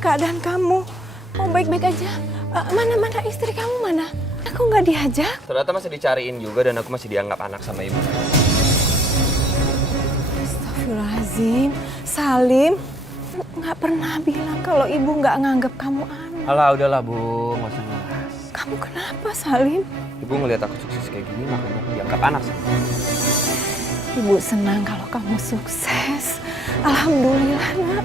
keadaan kamu? Mau baik-baik aja? Mana istri kamu mana? Aku nggak diajak. Ternyata masih dicariin juga dan aku masih dianggap anak sama ibu. Astagfirullahaladzim, Salim nggak pernah bilang kalau ibu nggak nganggap kamu anak. Alah udahlah Bu, nggak usah ngeras. Kamu kenapa Salim? Ibu ngelihat aku sukses kayak gini makanya aku dianggap anak sama. Ibu senang kalau kamu sukses. Alhamdulillah nak.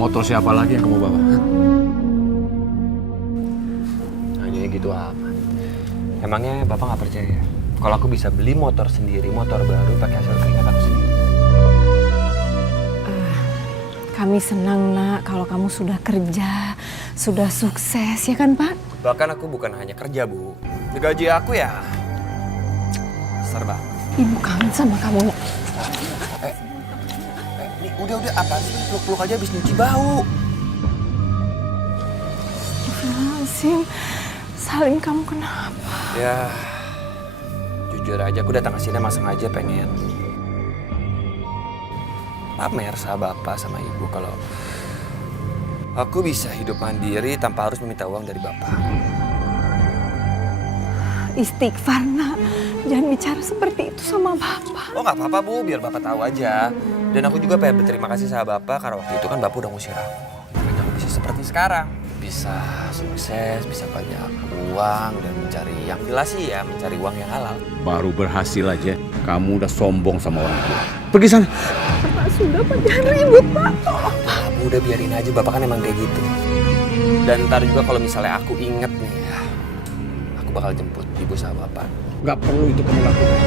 Motor siapa lagi yang kamu bawa? Hanya gitu aman. Emangnya Bapak nggak percaya kalau aku bisa beli motor sendiri, motor baru pakai hasil keringat aku sendiri? Kami senang nak kalau kamu sudah kerja, sudah sukses ya kan Pak? Bahkan aku bukan hanya kerja Bu, gaji aku ya besar banget. Ibu kangen sama kamu nak. Nih udah apaan sih, peluk-peluk aja habis nyuci bau. Astagfirullahaladzim, Salim kamu kenapa? Ya jujur aja aku datang ke sini emang sengaja pengen pamer sama Bapak sama Ibu kalau aku bisa hidup mandiri tanpa harus meminta uang dari Bapak. Istighfar nak, jangan bicara seperti itu sama Bapak. Oh nggak apa-apa Bu, biar Bapak tahu aja. Dan aku juga pengen berterima kasih sama Bapak karena waktu itu kan Bapak udah ngusir aku. Makanya aku bisa seperti sekarang. Bisa sukses, bisa banyak uang dan mencari yang jelas sih ya, mencari uang yang halal. Baru berhasil aja, kamu udah sombong sama orang tua. Pergi sana. Pak sudah Pak, jangan ribut Pak. Bu udah biarin aja, Bapak kan emang kayak gitu. Dan ntar juga kalau misalnya aku inget nih ya, aku bakal jemput Ibu sama Bapak. Nggak perlu itu kamu lakukan.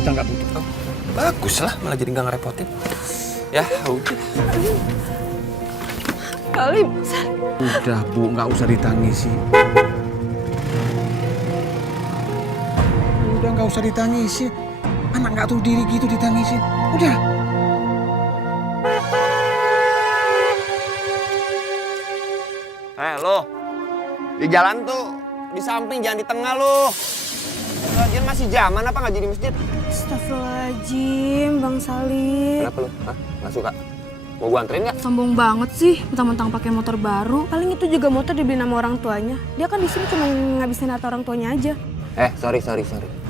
Kita nggak butuh. Oh, bagus lah, malah jadi nggak ngerepotin. Ya udah. Salim. Udah Bu, nggak usah ditangisi. Udah nggak usah ditangisi. Anak nggak tahu diri gitu ditangisi. Udah. Lo, di jalan tuh, di samping jangan di tengah lo. Lagian masih zaman apa nggak jadi masjid? Astagfirullahaladzim, Bang Salim. Kenapa lo? Hah? Nggak suka? Mau gua anterin nggak? Sombong banget sih, mentang-mentang pakai motor baru. Paling itu juga motor dibeli sama orang tuanya. Dia kan di sini cuma ngabisin harta orang tuanya aja. Sorry.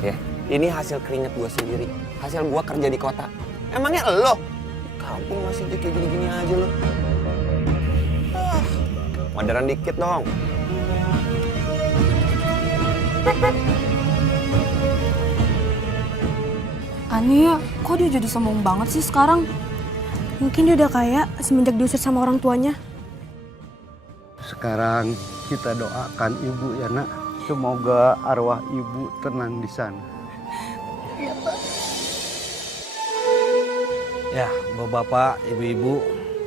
Ya, ini hasil keringat gua sendiri. Hasil gua kerja di kota. Emangnya lo? Kampung masih kayak gini-gini aja lo. Modern dikit dong. Aneh, kok dia jadi sombong banget sih sekarang? Mungkin dia udah kaya semenjak diusir sama orang tuanya. Sekarang kita doakan ibu ya nak. Semoga arwah ibu tenang di sana. Ya, bapak-bapak, ibu-ibu,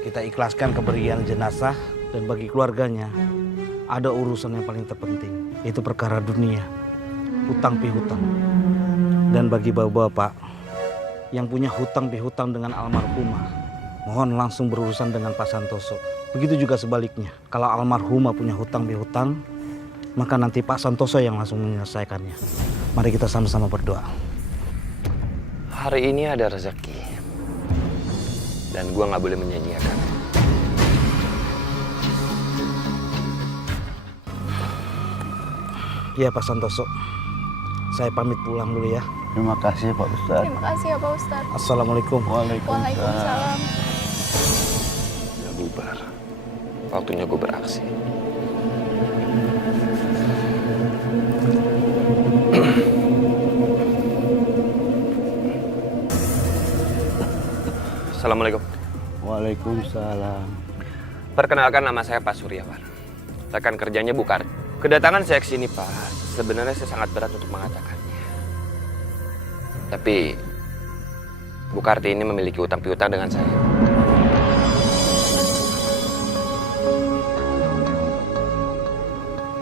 kita ikhlaskan kepergian jenazah dan bagi keluarganya ada urusan yang paling terpenting, yaitu perkara dunia, hutang pihutang. Dan bagi bapak-bapak yang punya hutang pihutang dengan almarhumah, mohon langsung berurusan dengan Pak Santoso. Begitu juga sebaliknya, kalau almarhumah punya hutang pihutang, maka nanti Pak Santoso yang langsung menyelesaikannya. Mari kita sama-sama berdoa. Hari ini ada rezeki. Dan gua nggak boleh menyanyiakan. Iya Pak Santoso, saya pamit pulang dulu ya. Terima kasih Pak Ustadz. Terima kasih ya Pak Ustadz. Assalamualaikum. Waalaikumsalam. Udah bubar. Waktunya gue beraksi. Assalamualaikum. Waalaikumsalam. Perkenalkan, nama saya Pak Suryawan. Rekan kerjanya Bu Karti. Kedatangan saya ke sini Pak, sebenarnya saya sangat berat untuk mengatakannya. Tapi Bu Karti ini memiliki utang piutang dengan saya.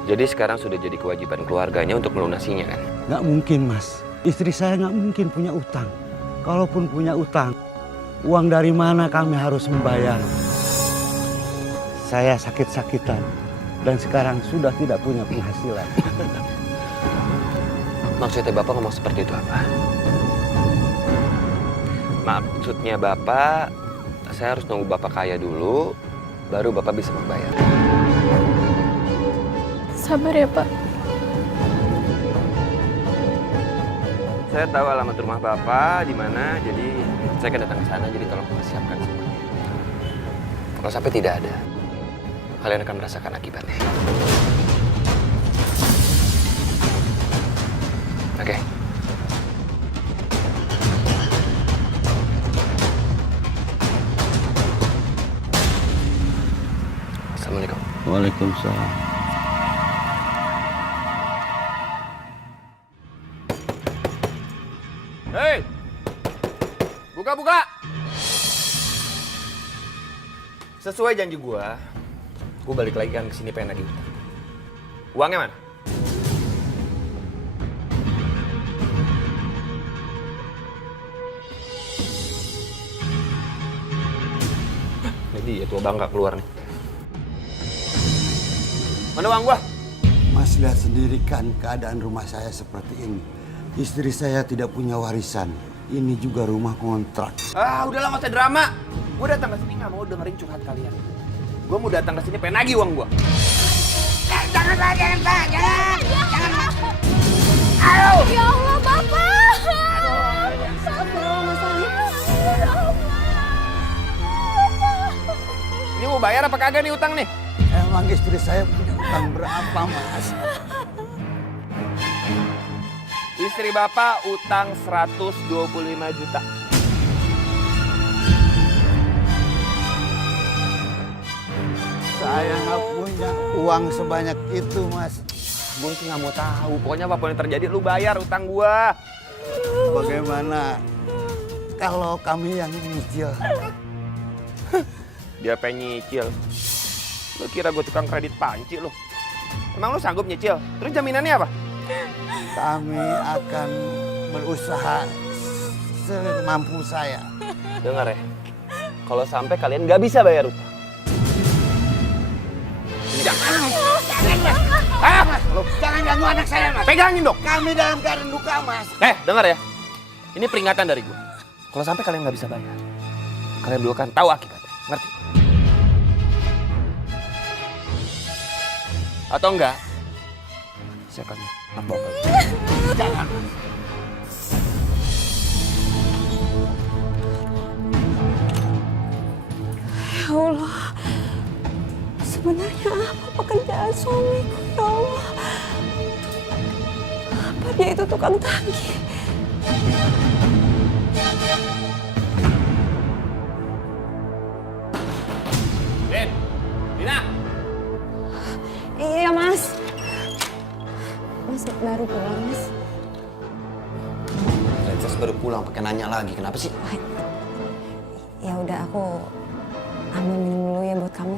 Jadi sekarang sudah jadi kewajiban keluarganya untuk melunasinya kan? Nggak mungkin mas. Istri saya nggak mungkin punya utang. Kalaupun punya utang, uang dari mana kami harus membayar? Saya sakit-sakitan dan sekarang sudah tidak punya penghasilan. Maksudnya Bapak ngomong seperti itu apa? Maksudnya Bapak, saya harus nunggu Bapak kaya dulu, baru Bapak bisa membayar. Sabar ya, Pak. Saya tahu alamat rumah Bapak di mana, jadi saya akan datang ke sana, jadi tolong persiapkan semuanya. Kalau sampai tidak ada, kalian akan merasakan akibatnya. Oke. Assalamualaikum. Waalaikumsalam. Hei! Buka! Sesuai janji gua balik lagi kan ke sini pengen lagi utang. Uangnya mana? Jadi ya tua bangka keluar nih. Mana uang gua? Mas lihat sendiri kan keadaan rumah saya seperti ini. Istri saya tidak punya warisan. Ini juga rumah kontrak. Ah, udahlah nggak usah drama. Gue datang ke sini nggak mau dengerin curhat kalian. Gue mau datang ke sini pengen nagih uang gue. Jangan, Pak. Ayo. Ya Allah, Bapak. Ini mau bayar apa kagak nih utang nih? Emang istri saya punya utang berapa, Mas? Istri Bapak utang 125 juta. Saya nggak punya uang sebanyak itu, Mas. Gue sih nggak mau tahu. Pokoknya apapun yang terjadi, lu bayar utang gua. Bagaimana kalau kami yang nyicil? Dia pengen nyicil. Lu kira gue tukang kredit panci lu? Emang lu sanggup nyicil? Terus jaminannya apa? Kami akan berusaha semampu saya. Dengar ya, kalau sampai kalian nggak bisa bayar utang. Jangan, Mas. Jangan ganggu anak saya, Mas. Pegangin dong. Kami dalam keadaan duka, Mas. Dengar ya. Ini peringatan dari gue. Kalau sampai kalian nggak bisa bayar, kalian dulu kan tahu akibatnya. Ngerti? Atau enggak? Saya akan bawa kalian. Jangan. Ya Allah, sebenarnya apa pekerjaan suamiku, ya Allah? Apa dia itu tukang tagih? Din, Dina. Iya, Mas. Mas baru pulang, Mas. Princess baru pulang, pakai nanya lagi. Kenapa sih? Ya udah, aku ambil minum dulu ya buat kamu.